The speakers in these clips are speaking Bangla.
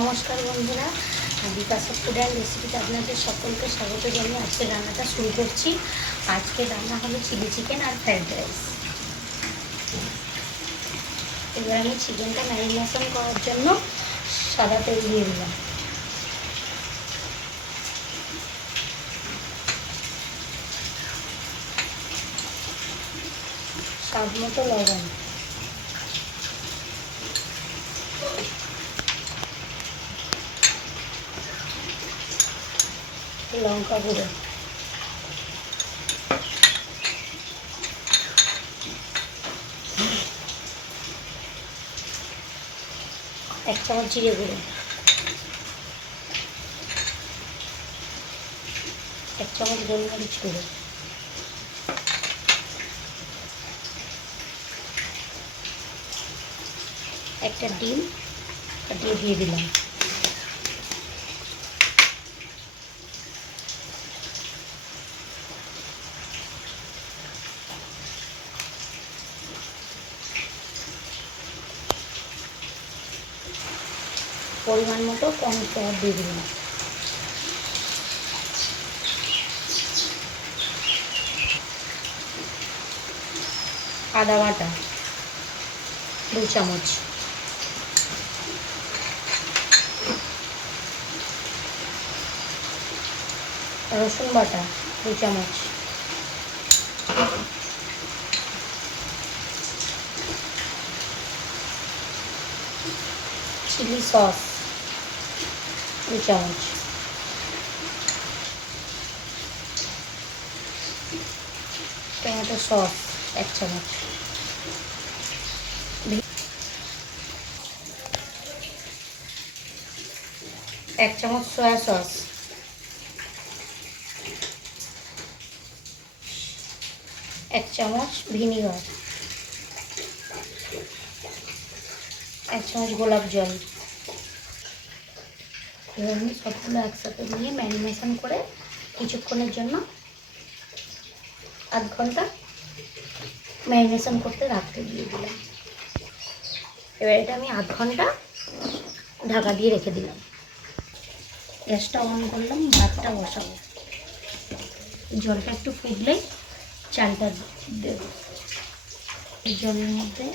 নমস্কার বন্ধুরা, বিকাশা ফুড অ্যান্ড রেসিপিতে আপনাদের সকলকে স্বাগত জানিয়ে আজকে রান্নাটা শুরু করছি। আজকে রান্না হলো চিলি চিকেন আর ফ্রাইড রাইস। এবার আমি চিকেনটা ম্যারিনেশন করার জন্য সাদা তেল দিয়ে দিলাম। স্বাদ মতো লবণ, লঙ্কা গুঁড়ো, এক চামচ জিরে গুঁড়ো, এক চামচ গোলমরিচ গুঁড়ো, একটা ডিম কাটিয়ে দিয়ে দিলাম। পরিমাণ মতো কর্নফ্লাওয়ার দিয়ে দিলাম। আদা বাটা 2 চামচ, রসুন বাটা 2 চামচ, চিলি সস 2 চামচ, টমেটো সস 1 চামচ, 1 চামচ সয়া সস, 1 চামচ ভিনিগার, 1 চামচ গোলাপ জল। এবার আমি সবগুলো একসাথে নিয়ে ম্যারিনেশন করে কিছুক্ষণের জন্য আধ ঘন্টা ম্যারিনেশন করতে রাখতে দিয়ে দিলাম। এবার এটা আমি আধ ঘন্টা ঢাকা দিয়ে রেখে দিলাম। গ্যাসটা অন করলাম, ভাতটা বসাবো। জলটা একটু ফুটলেই চালটা দেব। এই জলের মধ্যে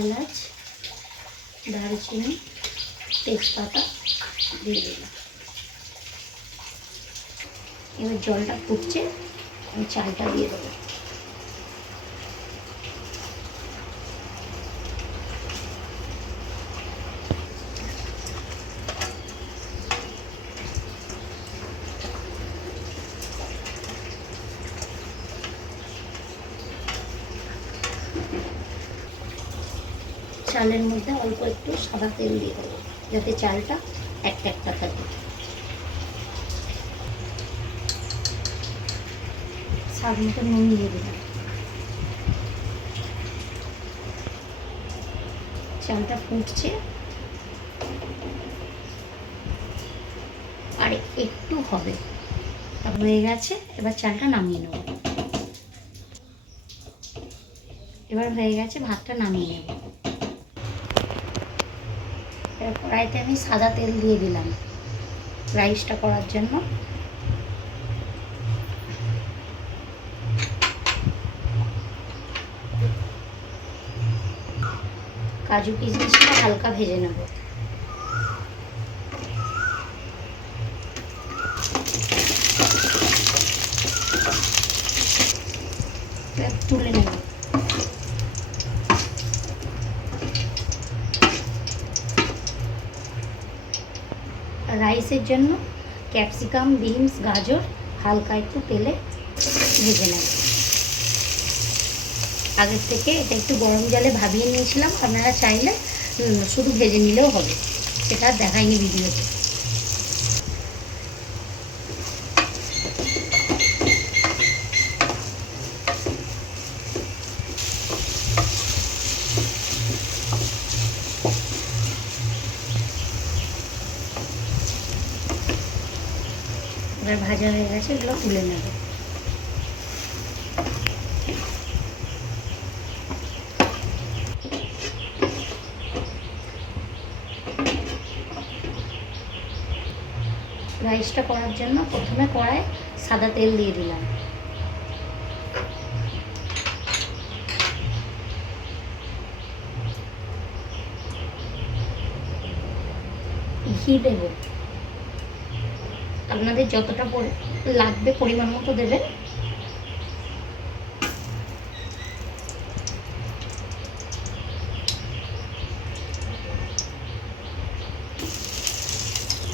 এলাচ, দারচিনি, তেজপাতা দিয়ে দিলাম। এবার জলটা ফুটছে, আমি চালটা দিয়ে দেবো। চালের মধ্যে অল্প একটু সাদা তেল দিয়ে দেবো, যাতে চালটা একটা একটা থাকে। স্বাদ মতো নুন দিয়ে দিলাম। চালটা ফুটছে, আর একটু হবে, হয়ে গেছে। এবার চালটা নামিয়ে নেব। এবার হয়ে গেছে, ভাতটা নামিয়ে নেব। এবার কড়াইতে আমি সাদা তেল দিয়ে দিলাম রাইসটা করার জন্য। কাজু কিশমিশটা হালকা ভেজে নেব। তুলে নেব। রাইসের জন্য ক্যাপসিকাম, বিনস, গাজর হালকা একটু তেলে ভেজে নেব। আগের থেকে এটা একটু গরম জলে ভাবিয়ে নিয়েছিলাম। আপনারা চাইলে শুধু ভেজে নিলেও হবে, সেটা দেখাইনি ভিডিওতে। এবার ভাজা হয়ে গেছে, এগুলো তুলে নেব। রাইসটা করার জন্য প্রথমে কড়ায় সাদা তেল দিয়ে দিলাম। ঘি দেব, আপনাদের যতটা লাগবে পরিমাণ মতো দেবেন।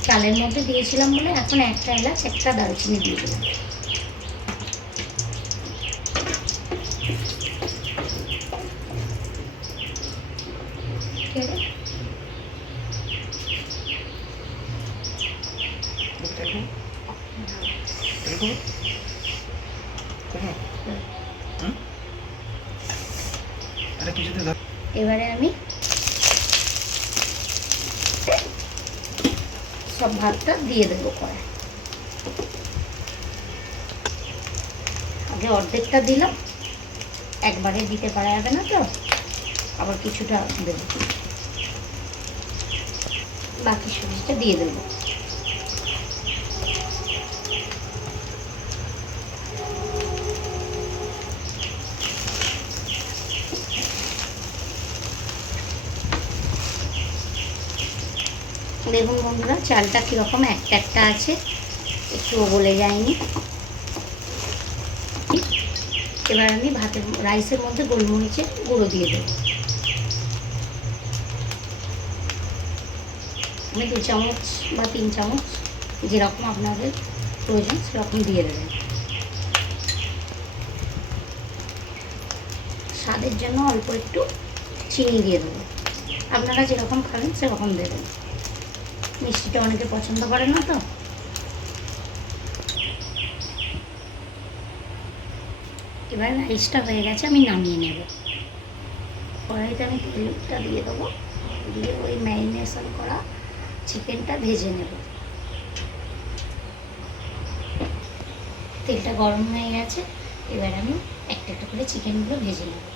চালের মধ্যে দিয়েছিলাম বলে এখন একটা এলাচ একটা দারুচিনি দিয়ে দিলাম। এবারে আমি সব ভাতটা দিয়ে দেবো কড়ায়। আগে অর্ধেকটা দিলাম, একবারে দিতে পারা যাবে না তো, আবার কিছুটা দেবো, বাকি সবজিটা দিয়ে দেবো। দেখুন বন্ধুরা, চালটা কীরকম একটা একটা আছে, একটুও গলে যায়নি। এবার আমি রাইসের মধ্যে গোলমরিচের গুঁড়ো দিয়ে দেবো। আমি 2 চামচ বা 3 চামচ, যেরকম আপনাদের প্রয়োজন সেরকম দিয়ে দেবেন। স্বাদের জন্য অল্প একটু চিনি দিয়ে দেবো, আপনারা যেরকম খাবেন সেরকম দেবেন। মিষ্টিটা অনেকে পছন্দ করে না তো। এবার রাইসটা হয়ে গেছে, আমি নামিয়ে নেব। কড়াইতে আমি তেলটা দিয়ে দেবো, দিয়ে ওই ম্যারিনেশন করা চিকেনটা ভেজে নেব। তেলটা গরম হয়ে গেছে, এবার আমি একটা একটা করে চিকেনগুলো ভেজে নেব।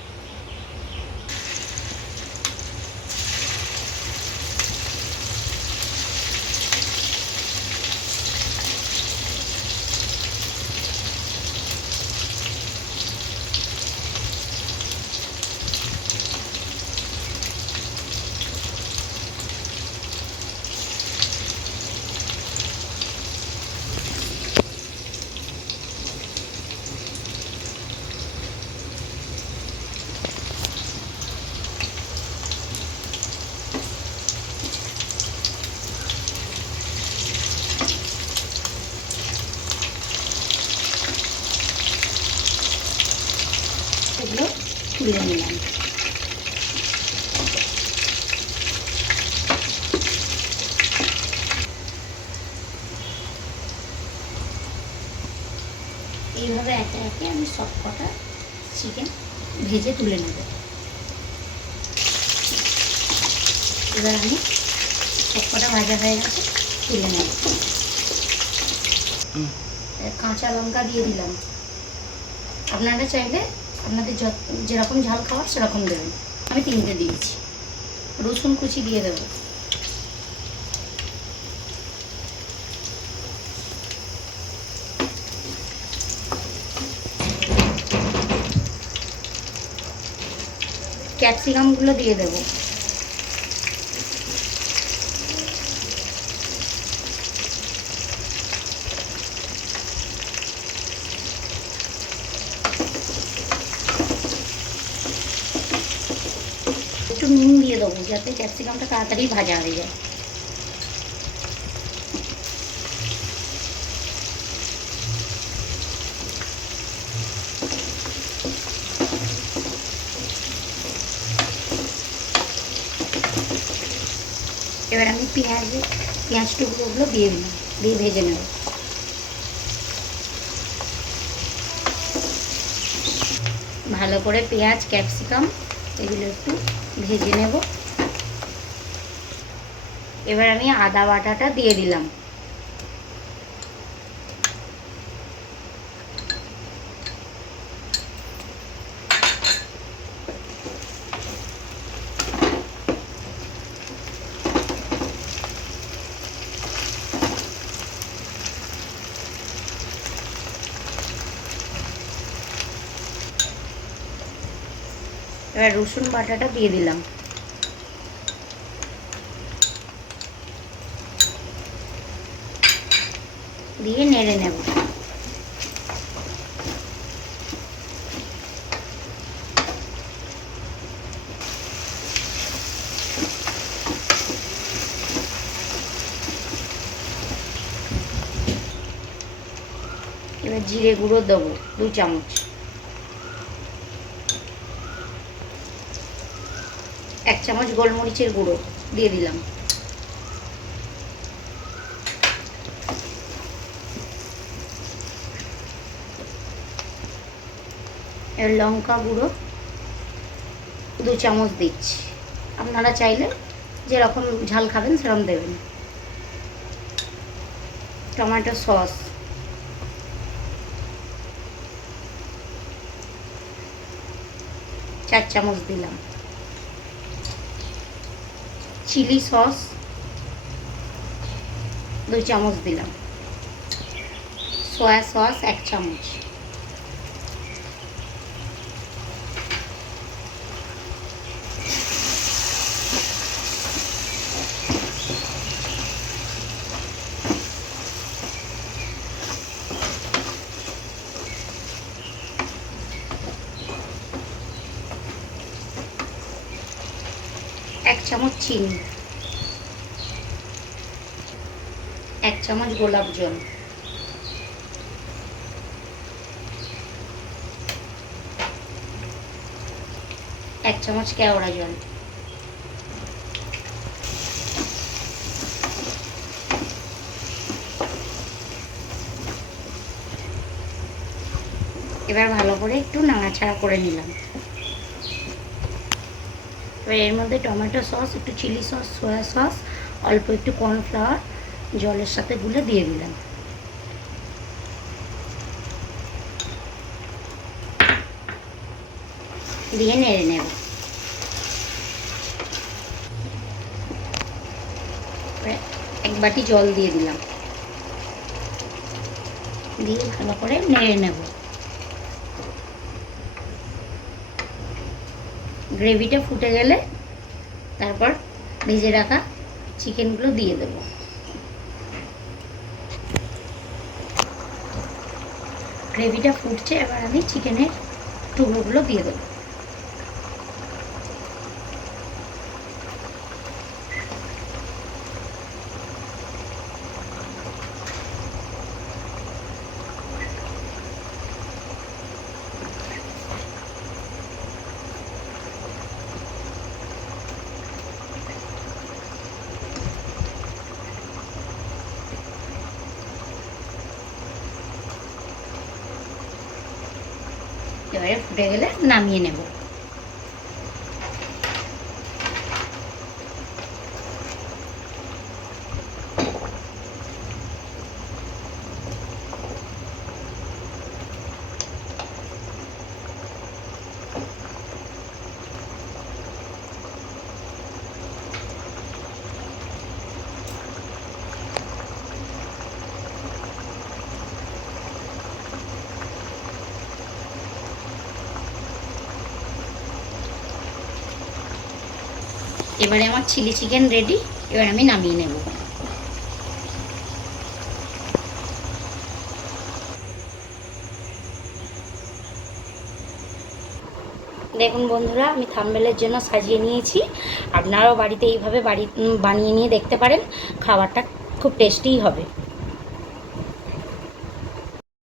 এগুলো তুলে নিলাম। এইভাবে একে একে আমি সব কটা চিকেন ভেজে তুলে নেব। এবার আমি সব কটা ভাজা হয়ে গেছে, তুলে নেব। কাঁচা লঙ্কা দিয়ে দিলাম, আপনারা চাইলে আপনাদের যেরকম ঝাল খাওয়ার সেরকম দেবেন। আমি 3টে দিয়েছি। রসুন কুচি দিয়ে দেবো। ক্যাপসিকামগুলো দিয়ে দেবো। একটু নুন দিয়ে দেবো যাতে ক্যাপসিকামটা তাড়াতাড়ি ভাজা হয়ে যায়। এবার আমি পেঁয়াজ টুকরোগুলো দিয়ে দিলাম, দিয়ে ভেজে নেব। ভালো করে পেঁয়াজ ক্যাপসিকাম এগুলো একটু ভেজে নেব। এবার আমি আদা বাটাটা দিয়ে দিলাম। এবার রসুন বাটাটা দিয়ে দিলাম, দিয়ে নেড়ে নেব। এবার জিরে গুঁড়ো দেবো 2 চামচ, 1 চামচ গোলমরিচের গুঁড়ো দিয়ে দিলাম, এবার লঙ্কা গুঁড়ো 2 চামচ দিচ্ছি, আপনারা চাইলে যেরকম ঝাল খাবেন সেরকম দেবেন। টমেটো সস 4 চামচ দিলাম, চিলি সস 2 চামচ দিলাম, সয়া সস 1 চামচ, এক চামচ চিনি, 1 চামচ গোলাপ জল, 1 চামচ কেওড়া জল, এবার ভালো করে একটু নাড়াচাড়া করে নিলাম। এবার এর মধ্যে টমেটো সস, একটু চিলি সস, সয়া সস, অল্প একটু কর্নফ্লাওয়ার জলের সাথে গুলে দিয়ে দিলাম। দিয়ে নেড়ে নেব। এক বাটি জল দিয়ে দিলাম, দিয়ে ভালো করে নেড়ে নেব। গ্রেভিটা ফুটে গেলে তারপর ভেজে রাখা চিকেনগুলো দিয়ে দেব। গ্রেভিটা ফুটছে, এবার আমি চিকেনের টুকরোগুলো দিয়ে দেবো। এবারে ফুটে গেলে নামিয়ে নেব। এবারে আমার চিলি চিকেন রেডি, এবার আমি নামিয়ে নেব। দেখুন বন্ধুরা, আমি থাম্বনেলের জন্য সাজিয়ে নিয়েছি, আপনারাও বাড়িতে এইভাবে বানিয়ে নিয়ে দেখতে পারেন, খাবারটা খুব টেস্টিই হবে।